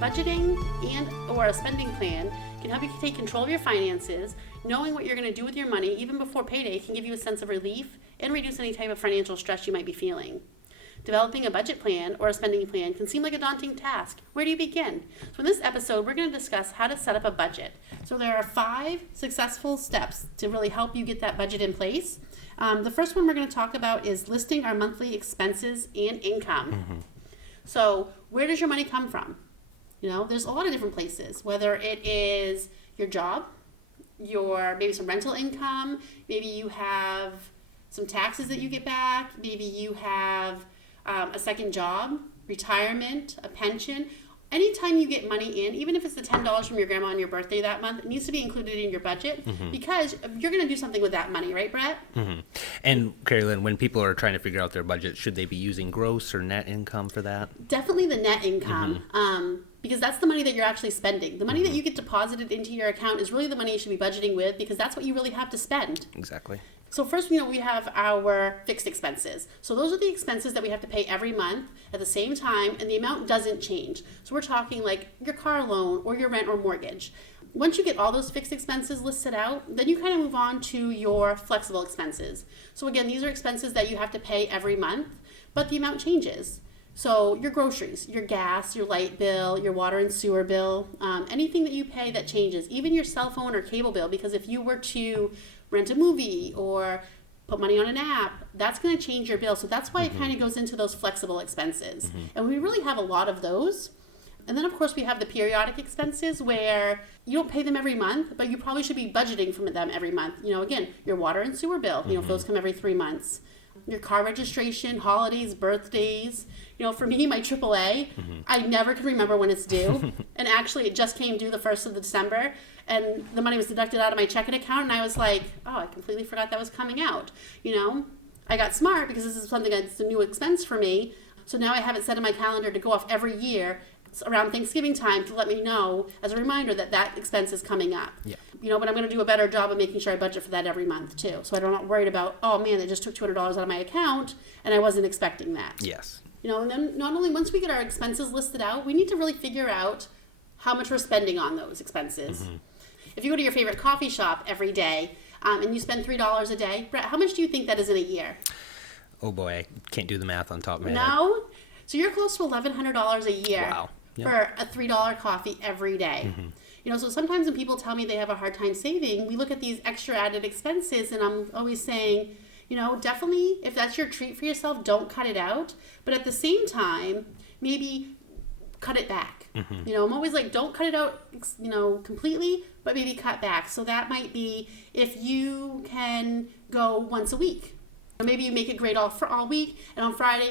Budgeting and or a spending plan can help you take control of your finances. Knowing what you're going to do with your money, even before payday, can give you a sense of relief and reduce any type of financial stress you might be feeling. Developing a budget plan or a spending plan can seem like a daunting task. Where do you begin? So in this episode, we're going to discuss how to set up a budget. So there are 5 successful steps to really help you get that budget in place. The first one we're going to talk about is listing our monthly expenses and income. So where does your money come from? There's a lot of different places, whether it is your job, maybe some rental income, maybe you have some taxes that you get back, maybe you have a second job, retirement, a pension. Anytime you get money in, even if it's the $10 from your grandma on your birthday that month, it needs to be included in your budget because you're going to do something with that money, right, Brett? And Carrielyn, when people are trying to figure out their budget, should they be using gross or net income for that? Definitely the net income, because that's the money that you're actually spending. The money that you get deposited into your account is really the money you should be budgeting with because that's what you really have to spend. Exactly. So first, we have our fixed expenses. So those are the expenses that we have to pay every month at the same time, and the amount doesn't change. So we're talking like your car loan or your rent or mortgage. Once you get all those fixed expenses listed out, then you kind of move on to your flexible expenses. So again, these are expenses that you have to pay every month, but the amount changes. So your groceries, your gas, your light bill, your water and sewer bill, anything that you pay that changes, even your cell phone or cable bill, because if you were to rent a movie or put money on an app, that's going to change your bill. So that's why it kind of goes into those flexible expenses. And we really have a lot of those. And then, of course, we have the periodic expenses where you don't pay them every month, but you probably should be budgeting from them every month. Again, your water and sewer bill, if those come every 3 months. Your car registration, holidays, birthdays. For me, my AAA, I never can remember when it's due. And actually, it just came due the 1st of December. And the money was deducted out of my checking account. And I was like, oh, I completely forgot that was coming out. I got smart because this is something that's a new expense for me. So now I have it set in my calendar to go off every year around Thanksgiving time to let me know as a reminder that that expense is coming up. Yeah. But I'm going to do a better job of making sure I budget for that every month too. So I'm not worried about, oh man, they just took $200 out of my account and I wasn't expecting that. Yes. And then not only once we get our expenses listed out, we need to really figure out how much we're spending on those expenses. If you go to your favorite coffee shop every day and you spend $3 a day, Brett, how much do you think that is in a year? Oh boy, I can't do the math on top of my head. No? So you're close to $1,100 a year. Wow. Yep. For a $3 coffee every day. So sometimes when people tell me they have a hard time saving, we look at these extra added expenses and I'm always saying, definitely if that's your treat for yourself, don't cut it out. But at the same time, maybe cut it back. I'm always like, don't cut it out, completely, but maybe cut back. So that might be if you can go once a week. Or maybe you make it great all week and on Friday,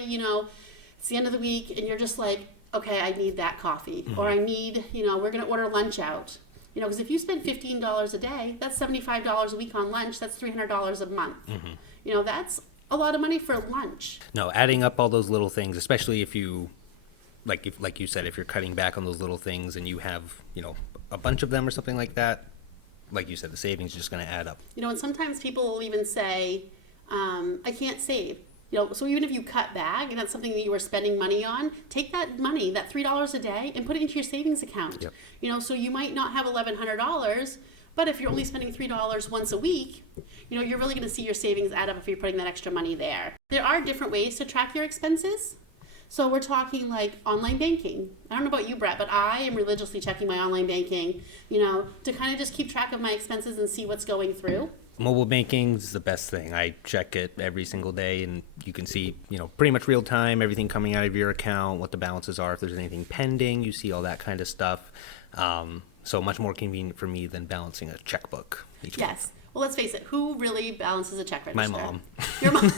it's the end of the week and you're just like, okay, I need that coffee, or I need, we're going to order lunch out. Because if you spend $15 a day, that's $75 a week on lunch, that's $300 a month. That's a lot of money for lunch. No, adding up all those little things, especially if you, like you said, if you're cutting back on those little things and you have, a bunch of them or something like that, like you said, the savings is just going to add up. And sometimes people will even say, I can't save. So even if you cut back and that's something that you were spending money on, take that money, that $3 a day, and put it into your savings account. Yep. So you might not have $1,100, but if you're only spending $3 once a week, you're really going to see your savings add up if you're putting that extra money there. There are different ways to track your expenses. So we're talking like online banking. I don't know about you, Brett, but I am religiously checking my online banking, to kind of just keep track of my expenses and see what's going through. Mobile banking is the best thing. I check it every single day and you can see, pretty much real time, everything coming out of your account, what the balances are, if there's anything pending, you see all that kind of stuff. So much more convenient for me than balancing a checkbook each month. Well, let's face it, who really balances a check register? My mom. Your mom?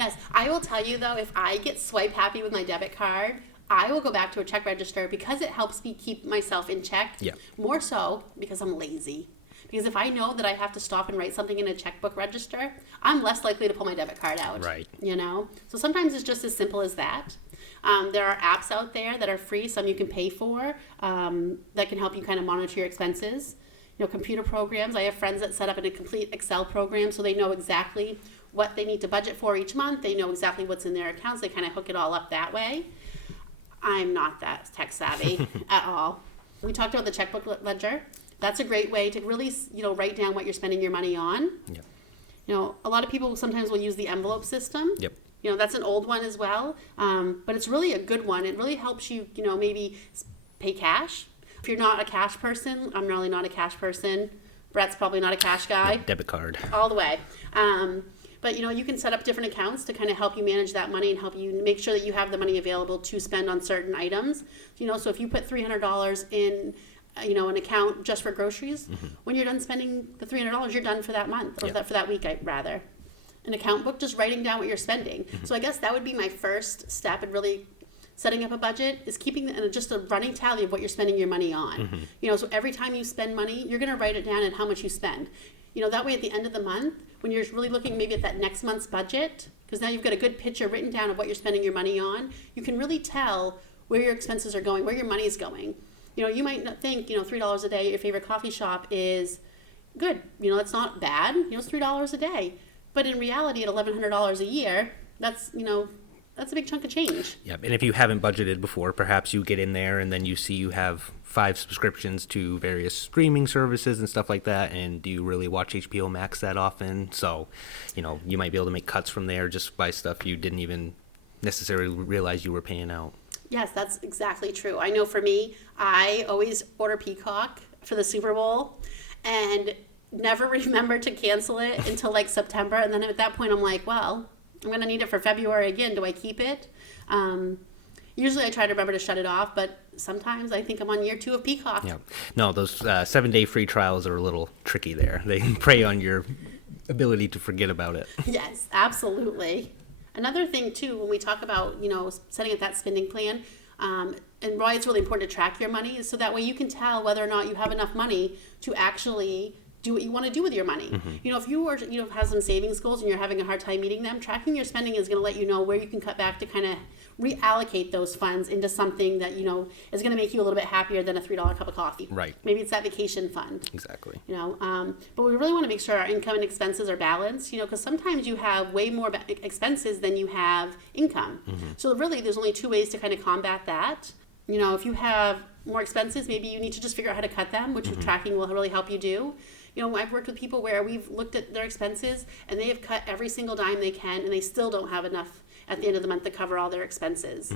Yes. I will tell you though, if I get swipe happy with my debit card, I will go back to a check register because it helps me keep myself in check. Yeah. More so because I'm lazy. Because if I know that I have to stop and write something in a checkbook register, I'm less likely to pull my debit card out. Right. So sometimes it's just as simple as that. There are apps out there that are free, some you can pay for, that can help you kind of monitor your expenses. Computer programs. I have friends that set up a complete Excel program so they know exactly what they need to budget for each month. They know exactly what's in their accounts. They kind of hook it all up that way. I'm not that tech savvy at all. We talked about the checkbook ledger. That's a great way to really, write down what you're spending your money on. Yep. A lot of people sometimes will use the envelope system. Yep. That's an old one as well, but it's really a good one. It really helps you, maybe pay cash. If you're not a cash person, I'm really not a cash person. Brett's probably not a cash guy. Yep, debit card. All the way. But, you can set up different accounts to kind of help you manage that money and help you make sure that you have the money available to spend on certain items. So if you put $300 in, an account just for groceries, when you're done spending the $300, you're done for that month, or for that week, rather. An account book, just writing down what you're spending. So I guess that would be my first step in really setting up a budget, is keeping just a running tally of what you're spending your money on. So every time you spend money, you're going to write it down and how much you spend. That way at the end of the month, when you're really looking maybe at that next month's budget, because now you've got a good picture written down of what you're spending your money on, you can really tell where your expenses are going, where your money is going. You might not think, $3 a day at your favorite coffee shop is good. That's not bad. It's $3 a day. But in reality, at $1,100 a year, that's a big chunk of change. Yep. And if you haven't budgeted before, perhaps you get in there and then you see you have 5 subscriptions to various streaming services and stuff like that. And do you really watch HBO Max that often? So, you might be able to make cuts from there just by stuff you didn't even necessarily realize you were paying out. Yes, that's exactly true. I know for me, I always order Peacock for the Super Bowl and never remember to cancel it until like September. And then at that point, I'm like, well, I'm going to need it for February again. Do I keep it? Usually I try to remember to shut it off, but sometimes I think I'm on year 2 of Peacock. Yeah. No, those 7-day free trials are a little tricky there. They prey on your ability to forget about it. Yes, absolutely. Another thing too, when we talk about, setting up that spending plan, and why it's really important to track your money is so that way you can tell whether or not you have enough money to actually do what you want to do with your money. If you are, have some savings goals and you're having a hard time meeting them, tracking your spending is going to let you know where you can cut back to kind of reallocate those funds into something that, is going to make you a little bit happier than a $3 cup of coffee. Right. Maybe it's that vacation fund. Exactly. But we really want to make sure our income and expenses are balanced, because sometimes you have way more expenses than you have income. So really there's only 2 ways to kind of combat that. If you have more expenses, maybe you need to just figure out how to cut them, which tracking will really help you do. I've worked with people where we've looked at their expenses and they have cut every single dime they can and they still don't have enough at the end of the month to cover all their expenses.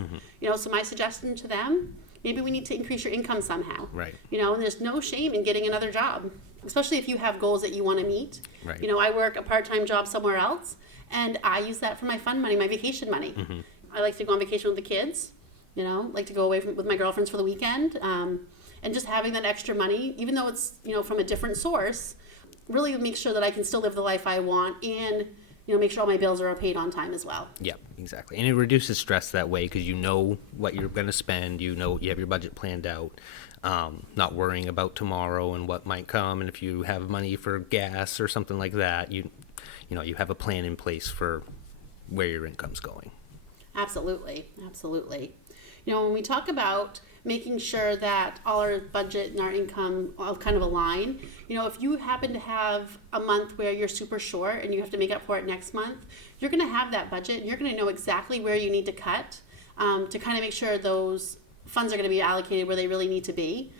So my suggestion to them, maybe we need to increase your income somehow. Right. And there's no shame in getting another job, especially if you have goals that you want to meet. Right. I work a part-time job somewhere else and I use that for my fun money, my vacation money. I like to go on vacation with the kids, like to go away with my girlfriends for the weekend. And just having that extra money, even though it's, from a different source, really make sure that I can still live the life I want and, make sure all my bills are paid on time as well. Yep, exactly. And it reduces stress that way because you know what you're going to spend. You have your budget planned out, not worrying about tomorrow and what might come. And if you have money for gas or something like that, you have a plan in place for where your income's going. Absolutely. When we talk about making sure that all our budget and our income all kind of align. If you happen to have a month where you're super short and you have to make up for it next month, you're going to have that budget and you're going to know exactly where you need to cut to kind of make sure those funds are going to be allocated where they really need to be.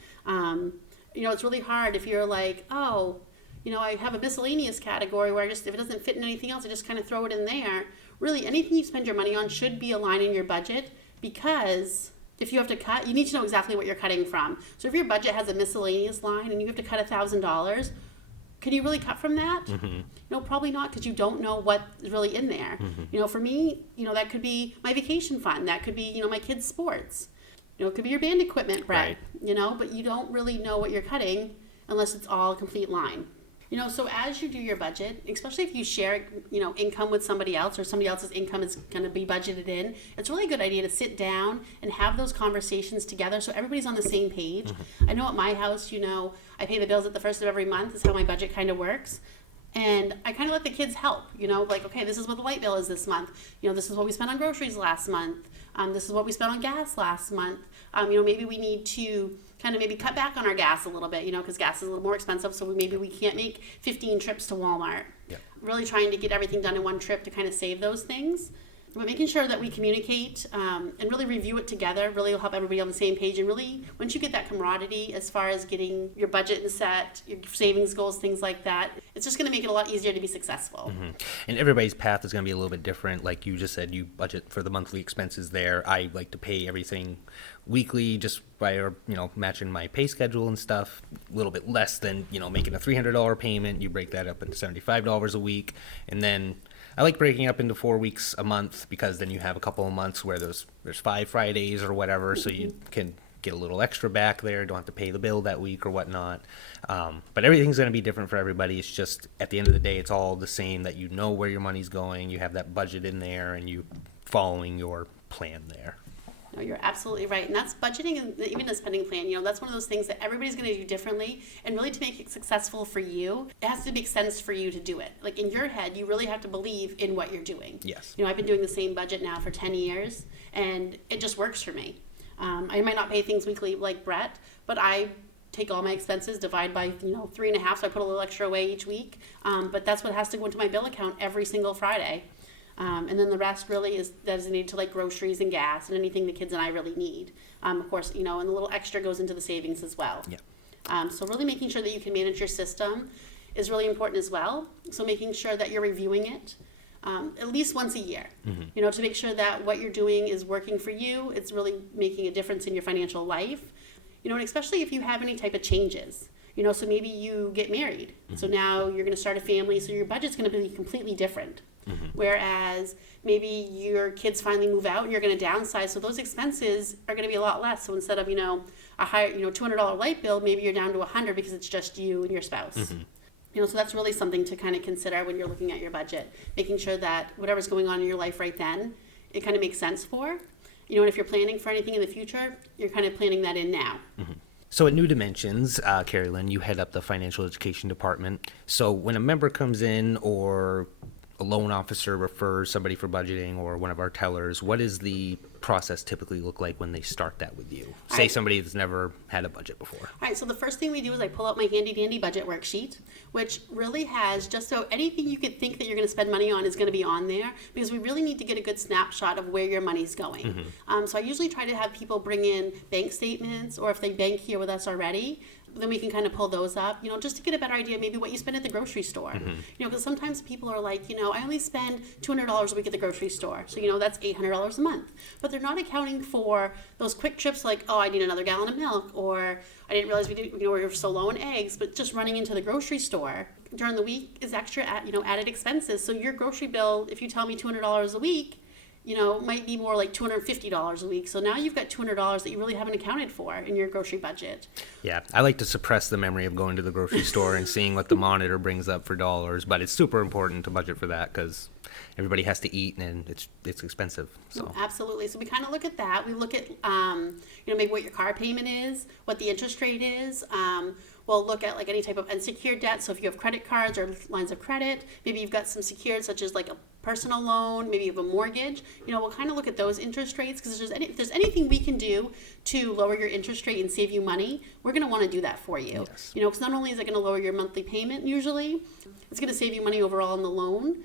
It's really hard if you're like, I have a miscellaneous category where if it doesn't fit in anything else, I just kind of throw it in there. Really, anything you spend your money on should be aligned in your budget, because if you have to cut, you need to know exactly what you're cutting from. So if your budget has a miscellaneous line and you have to cut $1,000, can you really cut from that? Probably not, because you don't know what's really in there. For me, that could be my vacation fund. That could be, my kids' sports. It could be your band equipment, Brett. Right. But you don't really know what you're cutting unless it's all a complete line. So as you do your budget, especially if you share, income with somebody else or somebody else's income is going to be budgeted in, it's really a good idea to sit down and have those conversations together so everybody's on the same page. I know at my house, I pay the bills at the first of every month is how my budget kind of works. And I kind of let the kids help, like, okay, this is what the light bill is this month. This is what we spent on groceries last month. This is what we spent on gas last month. Maybe we need to kind of maybe cut back on our gas a little bit, because gas is a little more expensive, so maybe we can't make 15 trips to Walmart. Yep. Really trying to get everything done in one trip to kind of save those things. But making sure that we communicate and really review it together really will help everybody on the same page. And really, once you get that camaraderie as far as getting your budget set, your savings goals, things like that, it's just going to make it a lot easier to be successful. And everybody's path is going to be a little bit different. Like you just said, you budget for the monthly expenses there. I like to pay everything weekly just by, matching my pay schedule and stuff. A little bit less than, making a $300 payment. You break that up into $75 a week. And then I like breaking up into 4 weeks a month because then you have a couple of months where there's 5 Fridays or whatever, so you can get a little extra back there. Don't have to pay the bill that week or whatnot. But everything's going to be different for everybody. It's just at the end of the day, it's all the same, that you know where your money's going. You have that budget in there and you following your plan there. No, you're absolutely right. And that's budgeting and even a spending plan. That's one of those things that everybody's going to do differently. And really to make it successful for you, it has to make sense for you to do it. Like in your head, you really have to believe in what you're doing. Yes. I've been doing the same budget now for 10 years and it just works for me. I might not pay things weekly like Brett, but I take all my expenses, divide by 3.5, so I put a little extra away each week. But that's what has to go into my bill account every single Friday. And then the rest really is designated to like groceries and gas and anything the kids and I really need. Of course, and the little extra goes into the savings as well. Yeah. So really making sure that you can manage your system is really important as well. So making sure that you're reviewing it at least once a year, to make sure that what you're doing is working for you. It's really making a difference in your financial life, and especially if you have any type of changes. So maybe you get married. So now you're going to start a family. So your budget's going to be completely different. Whereas maybe your kids finally move out and you're going to downsize. So those expenses are going to be a lot less. So instead of, a higher, $200 light bill, maybe you're down to $100 because it's just you and your spouse. So that's really something to kind of consider when you're looking at your budget, making sure that whatever's going on in your life right then, it kind of makes sense for. And if you're planning for anything in the future, you're kind of planning that in now. So at New Dimensions, Carrielyn, you head up the financial education department. So when a member comes in or a loan officer refers somebody for budgeting or one of our tellers, what does the process typically look like when they start that with you? Say somebody that's never had a budget before. All right, so the first thing we do is I pull out my handy dandy budget worksheet, which really has just so anything you could think that you're going to spend money on is going to be on there, because we really need to get a good snapshot of where your money's going. So I usually try to have people bring in bank statements, or if they bank here with us already, then we can kind of pull those up, just to get a better idea maybe what you spend at the grocery store. Because sometimes people are like, I only spend $200 a week at the grocery store. So, that's $800 a month. But they're not accounting for those quick trips like, oh, I need another gallon of milk, or I didn't realize we were so low on eggs. But just running into the grocery store during the week is extra, added expenses. So your grocery bill, if you tell me $200 a week, might be more like $250 a week. So now you've got $200 that you really haven't accounted for in your grocery budget. Yeah, I like to suppress the memory of going to the grocery store and seeing what the monitor brings up for dollars, but it's super important to budget for that because everybody has to eat and it's expensive. So absolutely. So we kind of look at that. We look at maybe what your car payment is, what the interest rate is. We'll look at like any type of unsecured debt. So if you have credit cards or lines of credit, maybe you've got some secured, such as like a personal loan, maybe you have a mortgage. We'll kind of look at those interest rates, because if there's anything we can do to lower your interest rate and save you money, we're going to want to do that for you. Yes. Because not only is it going to lower your monthly payment usually, it's going to save you money overall in the loan.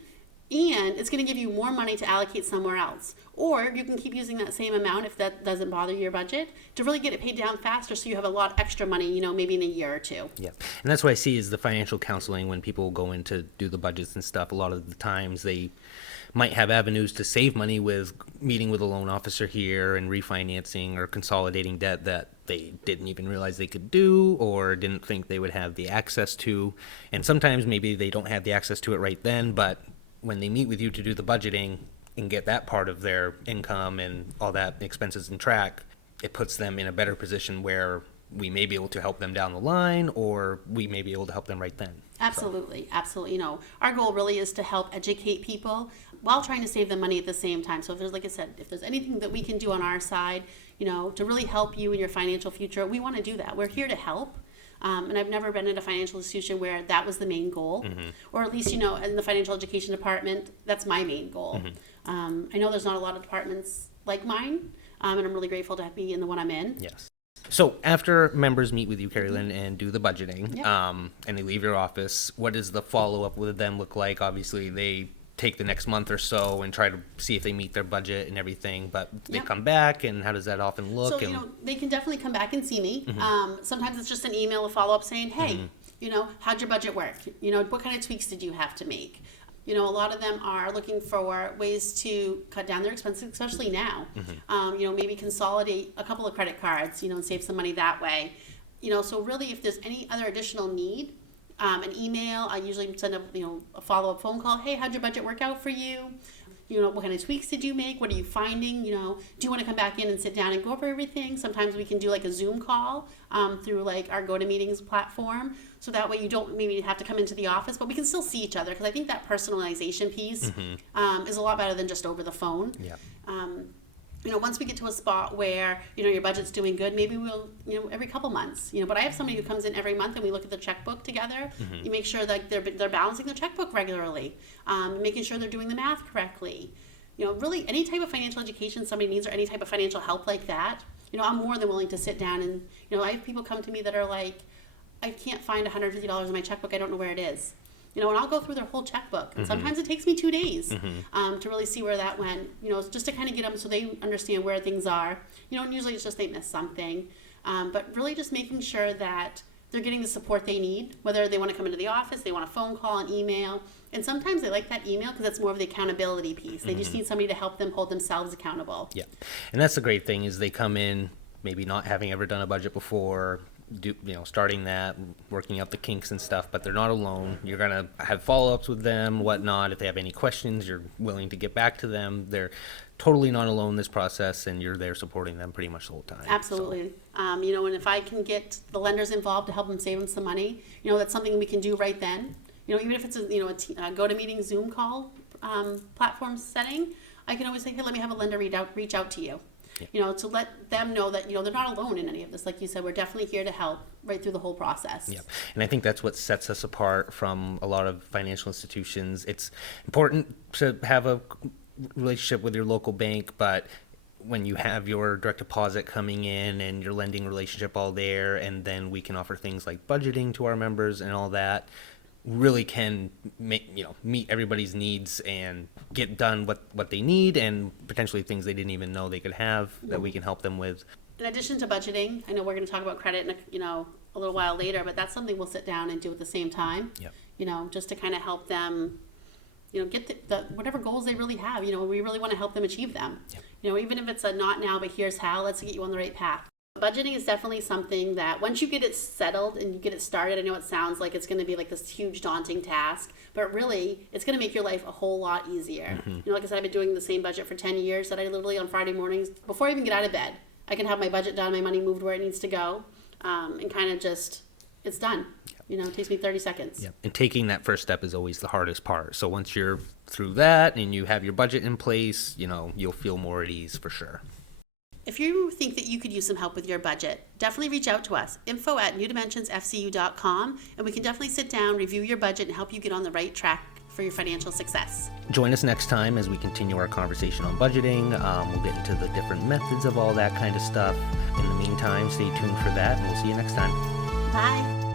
And it's going to give you more money to allocate somewhere else. Or you can keep using that same amount if that doesn't bother your budget to really get it paid down faster, so you have a lot extra money, maybe in a year or two. Yeah. And that's what I see is the financial counseling when people go in to do the budgets and stuff. A lot of the times they might have avenues to save money with meeting with a loan officer here and refinancing or consolidating debt that they didn't even realize they could do or didn't think they would have the access to. And sometimes maybe they don't have the access to it right then, but when they meet with you to do the budgeting and get that part of their income and all that expenses in track, it puts them in a better position where we may be able to help them down the line, or we may be able to help them right then. Absolutely, absolutely. Our goal really is to help educate people while trying to save them money at the same time. So if there's, like I said, if there's anything that we can do on our side, to really help you in your financial future, we want to do that. We're here to help. And I've never been in a financial institution where that was the main goal, or at least, in the financial education department, that's my main goal. I know there's not a lot of departments like mine, and I'm really grateful to be in the one I'm in. Yes. So after members meet with you, Carrielyn, and do the budgeting, Yeah. and they leave your office, what does the follow-up with them look like? Obviously, they take the next month or so and try to see if they meet their budget and everything, but they Yep. come back, and how does that often look? So, they can definitely come back and see me. Sometimes it's just an email, a follow-up saying, hey, how'd your budget work? What kind of tweaks did you have to make? A lot of them are looking for ways to cut down their expenses, especially now. Maybe consolidate a couple of credit cards, and save some money that way. So really, if there's any other additional need, an email, I usually send a follow-up phone call. Hey, how'd your budget work out for you? What kind of tweaks did you make? What are you finding? Do you want to come back in and sit down and go over everything? Sometimes we can do like a Zoom call through like our GoToMeetings platform. So that way you don't maybe have to come into the office, but we can still see each other, because I think that personalization piece is a lot better than just over the phone. Yeah. Once we get to a spot where, your budget's doing good, maybe we'll, every couple months, but I have somebody who comes in every month and we look at the checkbook together. You make sure that they're balancing their checkbook regularly, making sure they're doing the math correctly. Really any type of financial education somebody needs, or any type of financial help like that, I'm more than willing to sit down and, I have people come to me that are like, I can't find $150 in my checkbook. I don't know where it is. And I'll go through their whole checkbook. And sometimes it takes me 2 days to really see where that went, just to kind of get them so they understand where things are. And usually it's just they missed something. But really just making sure that they're getting the support they need, whether they want to come into the office, they want a phone call, an email. And sometimes they like that email because it's more of the accountability piece. They just need somebody to help them hold themselves accountable. Yeah. And that's the great thing, is they come in maybe not having ever done a budget before, starting that, working out the kinks and stuff, but they're not alone. You're going to have follow-ups with them, whatnot. If they have any questions, you're willing to get back to them. They're totally not alone in this process, and you're there supporting them pretty much the whole time. Absolutely. So. And if I can get the lenders involved to help them save them some money, that's something we can do right then. Even if it's a GoToMeeting Zoom call platform setting, I can always say, hey, let me have a lender reach out to you. To let them know that, they're not alone in any of this. Like you said, we're definitely here to help right through the whole process. Yeah. And I think that's what sets us apart from a lot of financial institutions. It's important to have a relationship with your local bank, but when you have your direct deposit coming in and your lending relationship all there, and then we can offer things like budgeting to our members and all that, really can meet everybody's needs and get done what they need, and potentially things they didn't even know they could have that we can help them with. In addition to budgeting, I know we're going to talk about credit in a little while later, but that's something we'll sit down and do at the same time. Yep. Just to kind of help them get the whatever goals they really have. We really want to help them achieve them. Yep. Even if it's a not now but here's how, let's get you on the right path. Budgeting is definitely something that once you get it settled and you get it started, I know it sounds like it's going to be like this huge daunting task, but really it's going to make your life a whole lot easier. Like I said, I've been doing the same budget for 10 years that I literally on Friday mornings, before I even get out of bed, I can have my budget done, my money moved where it needs to go, and kind of just, it's done. It takes me 30 seconds. Yep. And taking that first step is always the hardest part. So once you're through that and you have your budget in place, you'll feel more at ease for sure. If you think that you could use some help with your budget, definitely reach out to us, info@newdimensionsfcu.com, and we can definitely sit down, review your budget, and help you get on the right track for your financial success. Join us next time as we continue our conversation on budgeting. We'll get into the different methods of all that kind of stuff. In the meantime, stay tuned for that, and we'll see you next time. Bye.